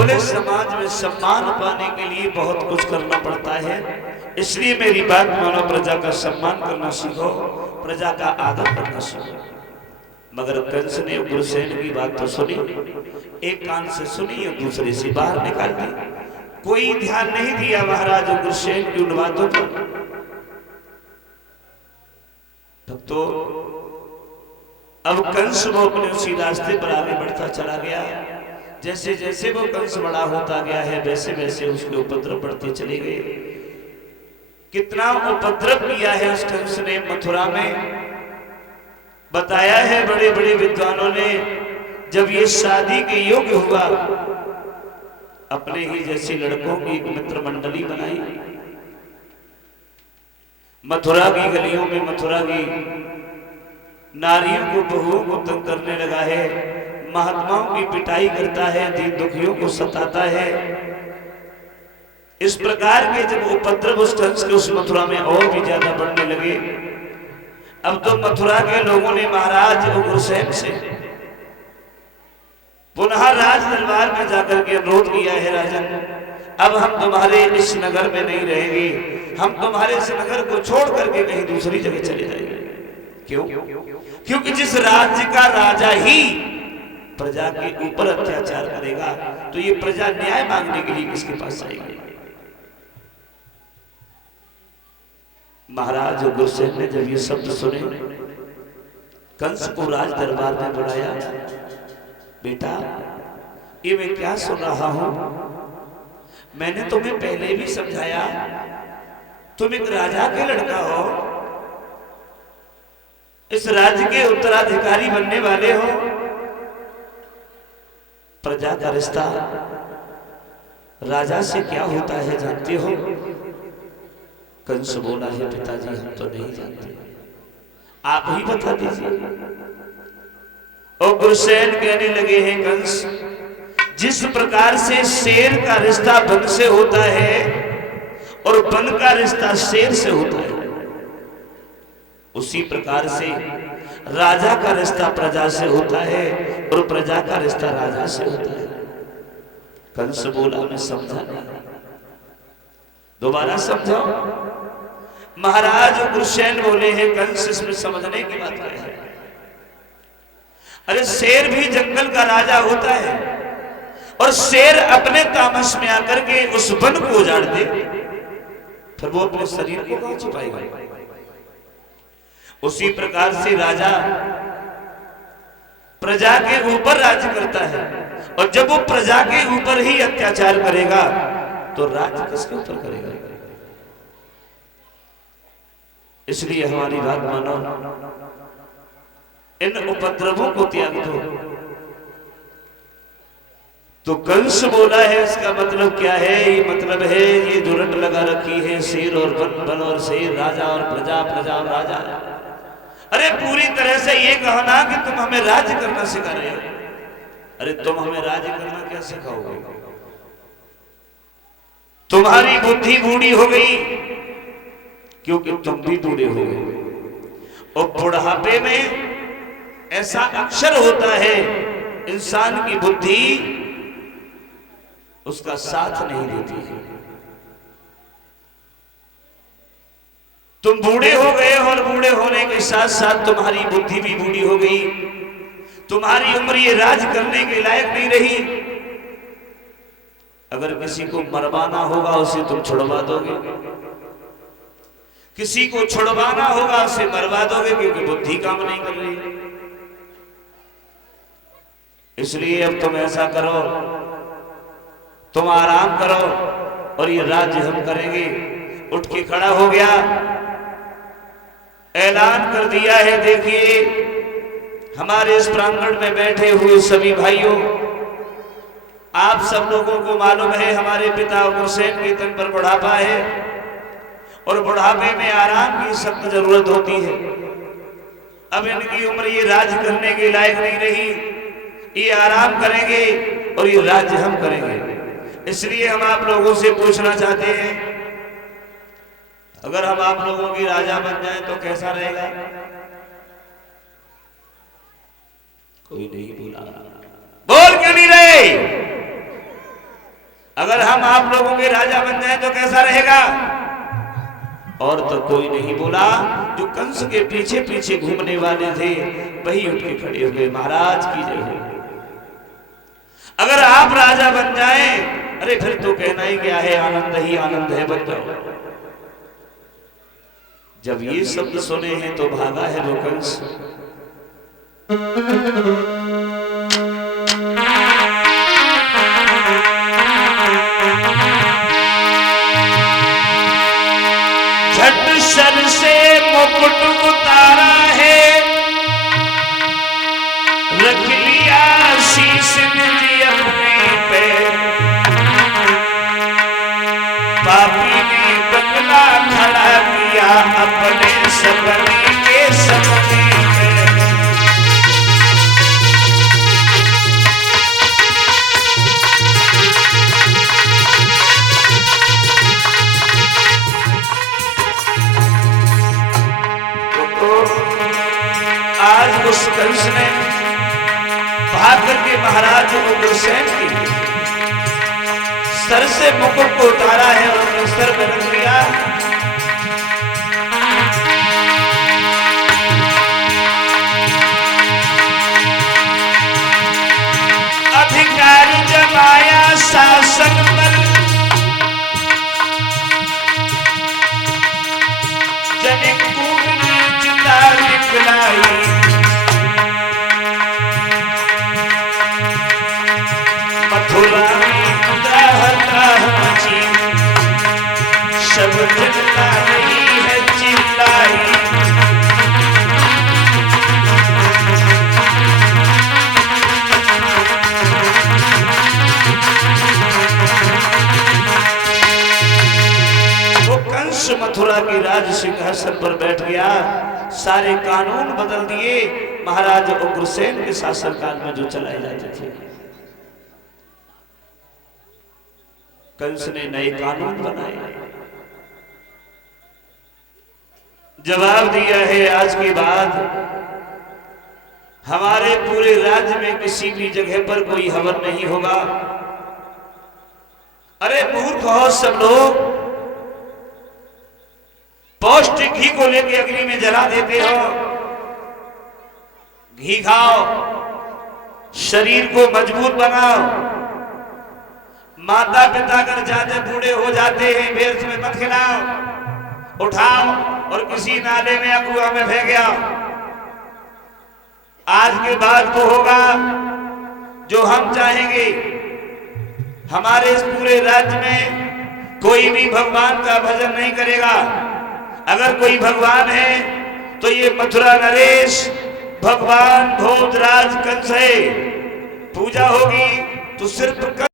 भोले समाज में सम्मान पाने के लिए बहुत कुछ करना पड़ता है। इसलिए मेरी बात मानो, प्रजा का सम्मान करना सीखो, प्रजा का आदर करना सीखो। मगर कंस ने उग्रसेन की बात तो सुनी, एक कान से सुनी और दूसरे से बाहर निकाल दी। कोई ध्यान नहीं दिया महाराज उग्रसेन की उन बातों पर। तब तो अब कंस वो अपने उसी रास्ते पर आगे बढ़ता चला गया। जैसे जैसे वो कंस बड़ा होता गया है, वैसे वैसे उसके उपद्रव बढ़ते चले गए। कितना उपद्रव किया है उस कंस ने मथुरा में, बताया है बड़े बड़े विद्वानों ने। जब ये शादी के योग्य हुआ, अपने ही जैसे लड़कों की एक मित्र मंडली बनाई, मथुरा की गलियों में मथुरा की नारियों को, बहुओं को तंग करने लगा है, महात्माओं की पिटाई करता है, दीन दुखियों को सताता है। इस प्रकार के जब उपद्रव उस कंस के उस मथुरा में और भी ज्यादा बढ़ने लगे, अब तो मथुरा के लोगों ने महाराज उग्रसेन से पुनः राज दरबार में जाकर के अनुरोध किया है, राजन अब हम तुम्हारे इस नगर में नहीं रहेंगे, हम तुम्हारे इस नगर को छोड़ करके कहीं दूसरी जगह चले जाएंगे। क्यों? क्योंकि जिस राज्य का राजा ही प्रजा के ऊपर अत्याचार करेगा, तो ये प्रजा न्याय मांगने के लिए किसके पास जाएगी? महाराज उग्रसेन ने जब ये शब्द सुने, कंस को राज दरबार में बुलाया। बेटा, ये मैं क्या सुन रहा हूं? मैंने तुम्हें पहले भी समझाया, तुम एक राजा के लड़का हो, इस राज्य के उत्तराधिकारी बनने वाले हो। प्रजा का रिश्ता राजा से क्या होता है जानते हो? कंस बोला है, पिताजी हम तो नहीं जानते, आप ही बता दीजिए। उग्रसेन कहने लगे हैं, कंस जिस प्रकार से शेर का रिश्ता वन से होता है और वन का रिश्ता शेर से होता है, उसी प्रकार से राजा का रिश्ता प्रजा से होता है और प्रजा का रिश्ता राजा से होता है। कंस बोला, मैं समझा नहीं, दोबारा समझाओ। महाराज उग्रसेन बोले हैं, कंस इसमें समझने की बात क्या है? अरे शेर भी जंगल का राजा होता है, और शेर अपने तामस में आकर के उस वन को उजाड़ दे, फिर वो अपने शरीर को कहां छुपाएगा? उसी प्रकार से राजा प्रजा के ऊपर राज्य करता है, और जब वो प्रजा के ऊपर ही अत्याचार करेगा, तो राज्य किसके ऊपर करेगा? इसलिए हमारी बात मानो, इन उपद्रवों को त्याग दो। तो कंस बोला है, इसका मतलब क्या है? ये मतलब है ये जो रट लगा रखी है, शेर और वन, वन और शेर, राजा और प्रजा, प्रजा और राजा। अरे पूरी तरह से ये कहना कि तुम हमें राज्य करना सिखा रहे हो। अरे तुम हमें राज्य करना क्या सिखाओगे? तुम्हारी बुद्धि बूढ़ी हो गई, क्योंकि तुम भी बूढ़े हो गए। और बुढ़ापे में ऐसा अक्षर होता है, इंसान की बुद्धि उसका साथ नहीं देती है। तुम बूढ़े हो गए और बूढ़े होने के साथ साथ तुम्हारी बुद्धि भी बूढ़ी हो गई। तुम्हारी उम्र ये राज करने के लायक नहीं रही। अगर किसी को मरवाना होगा, उसे तुम छुड़वा दोगे, किसी को छुड़वाना होगा उसे मरवा दोगे, क्योंकि बुद्धि काम नहीं कर रही। इसलिए अब तुम ऐसा करो, तुम आराम करो और ये राज्य हम करेंगे। उठ के खड़ा हो गया, ऐलान कर दिया है, देखिए हमारे इस प्रांगण में बैठे हुए सभी भाइयों, आप सब लोगों को मालूम है हमारे पिता उग्रसेन के तन पर बुढ़ापा है, और बुढ़ापे में आराम की सख्त जरूरत होती है। अब इनकी उम्र ये राज्य करने के लायक नहीं रही, ये आराम करेंगे और ये राज्य हम करेंगे। इसलिए हम आप लोगों से पूछना चाहते हैं, अगर हम आप लोगों की राजा बन जाएं तो कैसा रहेगा? कोई नहीं बोला। बोल क्यों नहीं रहे? अगर हम आप लोगों के राजा बन जाए तो कैसा रहेगा? और तो कोई नहीं बोला। जो कंस के पीछे पीछे घूमने वाले थे वही उठ के खड़े हो गए, महाराज की जय हो। अगर आप राजा बन जाए, अरे फिर तो कहना ही क्या है, आनंद ही आनंद है, बन जाओ। जब ये शब्द सुने हैं तो भागा है वो कंस। झट सर से मुकुट उतारा है, रख लिया शीश निज अपने पे। पापी ने बंगला खड़ा किया अपने सपने के सपने में। आज उस कंस ने भाग करके महाराज उग्रसेन की सर से मुकुट को उतारा है और अपने सर पर रख लिया। अधिकार जमाया शासन पर, जनिक चिता निकलाई। मथुरा में त्राह मची, सब जनता नहीं है चिल्लाई। वो कंस मथुरा के राज सिंहासन पर बैठ गया। सारे कानून बदल दिए महाराज उग्रसेन के शासनकाल में जो चलाए जाते थे। कंस ने नए कानून बनाए, जवाब दिया है आज के बाद हमारे पूरे राज्य में किसी भी जगह पर कोई हवन नहीं होगा। अरे मूर्ख हो सब लोग, पौष्टिक घी को लेके अग्नि में जला देते हो। घी खाओ, शरीर को मजबूत बनाओ। माता पिता अगर ज्यादा बूढ़े हो जाते हैं व्यर्थ में मत खिलाओ, उठाओ और किसी नाले में या कुआं में फेंक आओ। आज के बाद तो होगा जो हम चाहेंगे। हमारे इस पूरे राज्य में कोई भी भगवान का भजन नहीं करेगा। अगर कोई भगवान है तो ये मथुरा नरेश भगवान भोजराज कंस है। पूजा होगी तो सिर्फ